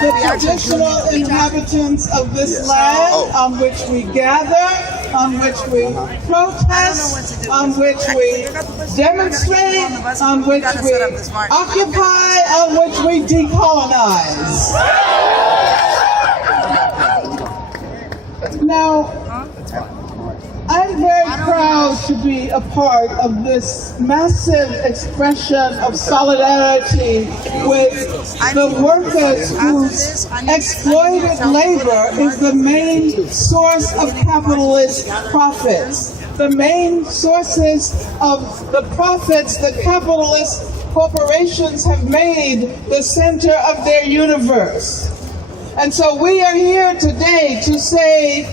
the traditional inhabitants of this land on which we gather, on which we protest, on which we demonstrate, on which we occupy, on which we decolonize. Now, I'm very proud to be a part of this massive expression of solidarity with the workers whose exploited labor is the main source of capitalist profits, the main sources of the profits that capitalist corporations have made the center of their universe. And so we are here today to say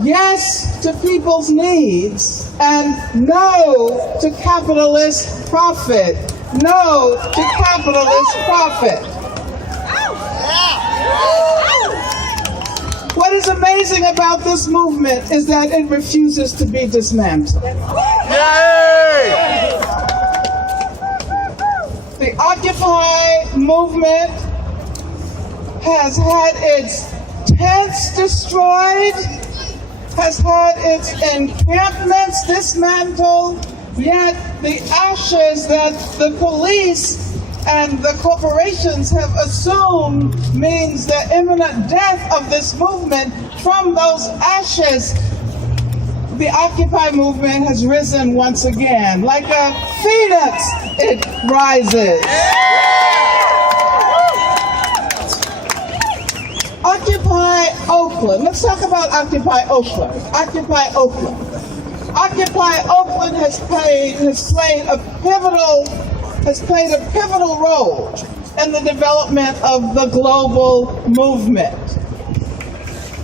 yes to people's needs and no to capitalist profit. No to capitalist profit. What is amazing about this movement is that it refuses to be dismantled. The Occupy movement has had its tents destroyed, has had its encampments dismantled, yet the ashes that the police and the corporations have assumed means the imminent death of this movement. From those ashes, the Occupy movement has risen once again. Like a phoenix, it rises. Occupy Oakland. Let's talk about Occupy Oakland. Occupy Oakland. Occupy Oakland has played a pivotal role in the development of the global movement.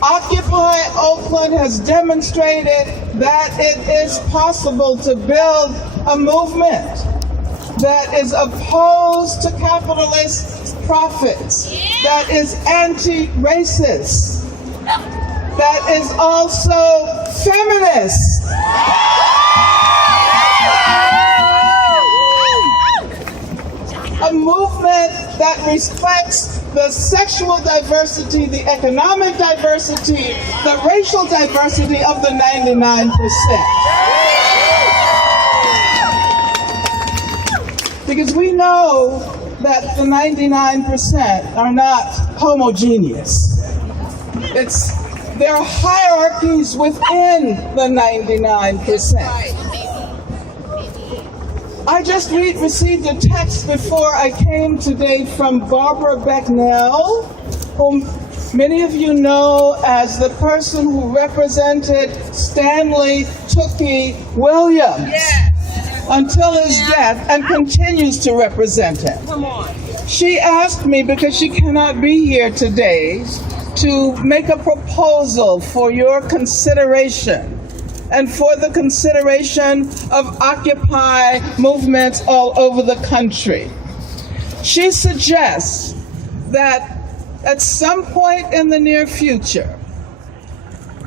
Occupy Oakland has demonstrated that it is possible to build a movement that is opposed to capitalist profits, that is anti-racist, that is also feminist. A movement that respects the sexual diversity, the economic diversity, the racial diversity of the 99%. Because we know that the 99% are not homogeneous. There are hierarchies within the 99%. I just received a text before I came today from Barbara Becknell, whom many of you know as the person who represented Stanley Tookie Williams until his death and continues to represent him. She asked me, because she cannot be here today, to make a proposal for your consideration and for the consideration of Occupy movements all over the country. She suggests that at some point in the near future,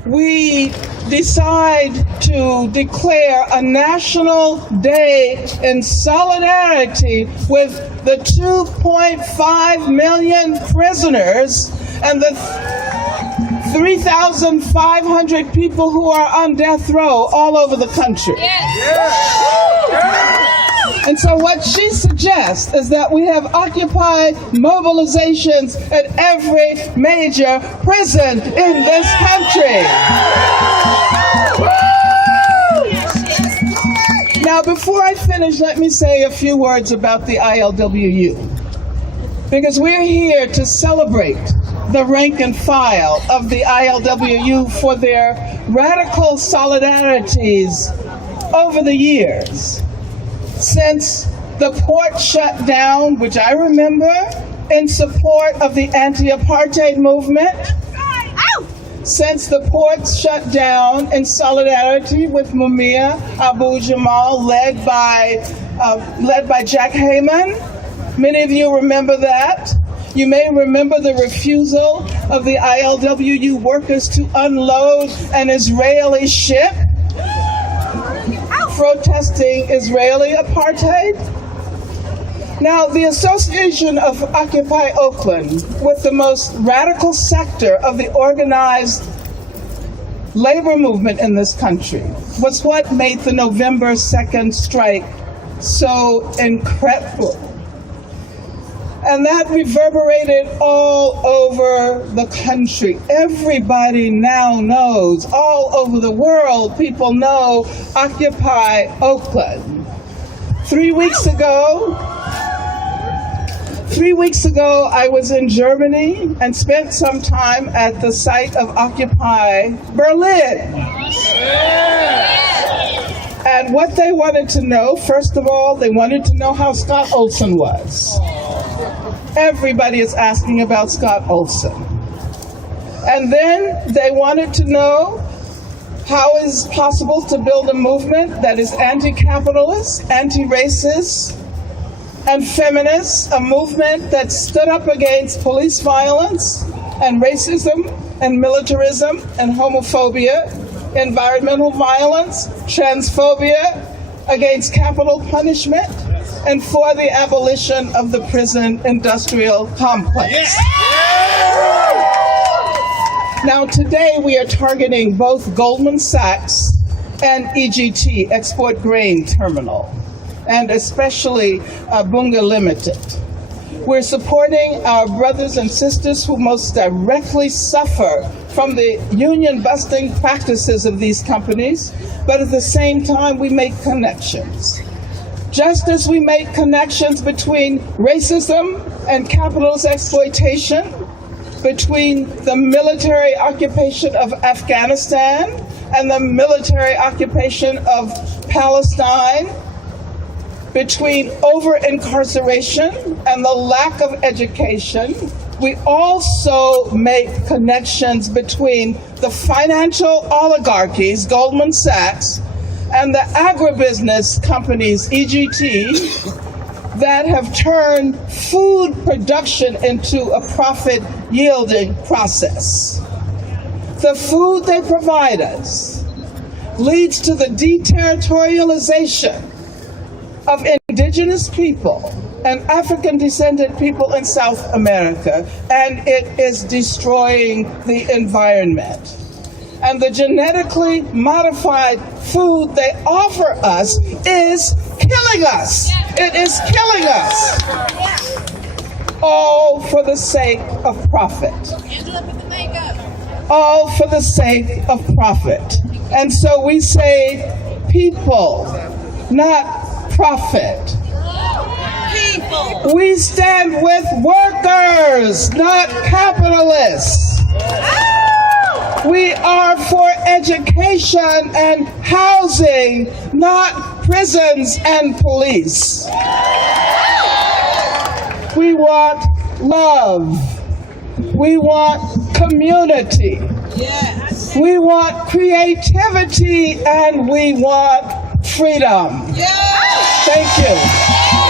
we decide to declare a national day in solidarity with the 2.5 million prisoners and the 3,500 people who are on death row all over the country. And so what she suggests is that we have Occupy mobilizations at every major prison in this country. Now, before I finish, let me say a few words about the ILWU. Because we're here to celebrate the rank and file of the ILWU for their radical solidarities over the years. Since the port shut down, which I remember, in support of the anti-apartheid movement, since the ports shut down in solidarity with Mumia Abu-Jamal, led by Jack Hayman. Many of you remember that. You may remember the refusal of the ILWU workers to unload an Israeli ship protesting Israeli apartheid. Now, the association of Occupy Oakland with the most radical sector of the organized labor movement in this country was what made the November 2nd strike so incredible. And that reverberated all over the country. Everybody now knows, all over the world, people know Occupy Oakland. 3 weeks ago, I was in Germany and spent some time at the site of Occupy Berlin. And what they wanted to know, first of all, they wanted to know how Scott Olson was. Everybody is asking about Scott Olson. And then they wanted to know how is it possible to build a movement that is anti-capitalist, anti-racist, and feminist, a movement that stood up against police violence and racism and militarism and homophobia, environmental violence, transphobia, against capital punishment, and for the abolition of the prison industrial complex. Now today we are targeting both Goldman Sachs and EGT, Export Grain Terminal, and especially Bunga Limited. We're supporting our brothers and sisters who most directly suffer from the union-busting practices of these companies, but at the same time we make connections. Just as we make connections between racism and capitalist exploitation, between the military occupation of Afghanistan and the military occupation of Palestine, between over-incarceration and the lack of education, we also make connections between the financial oligarchies, Goldman Sachs, and the agribusiness companies, EGT, that have turned food production into a profit-yielding process. The food they provide us leads to the deterritorialization of indigenous people and African-descended people in South America, and it is destroying the environment. And the genetically modified food they offer us is killing us. It is killing us. All for the sake of profit. All for the sake of profit. And so we say people, not profit. People. We stand with workers, not capitalists. We are for education and housing, not prisons and police. We want love. We want community. Yes. We want creativity and we want freedom. Yes. Thank you.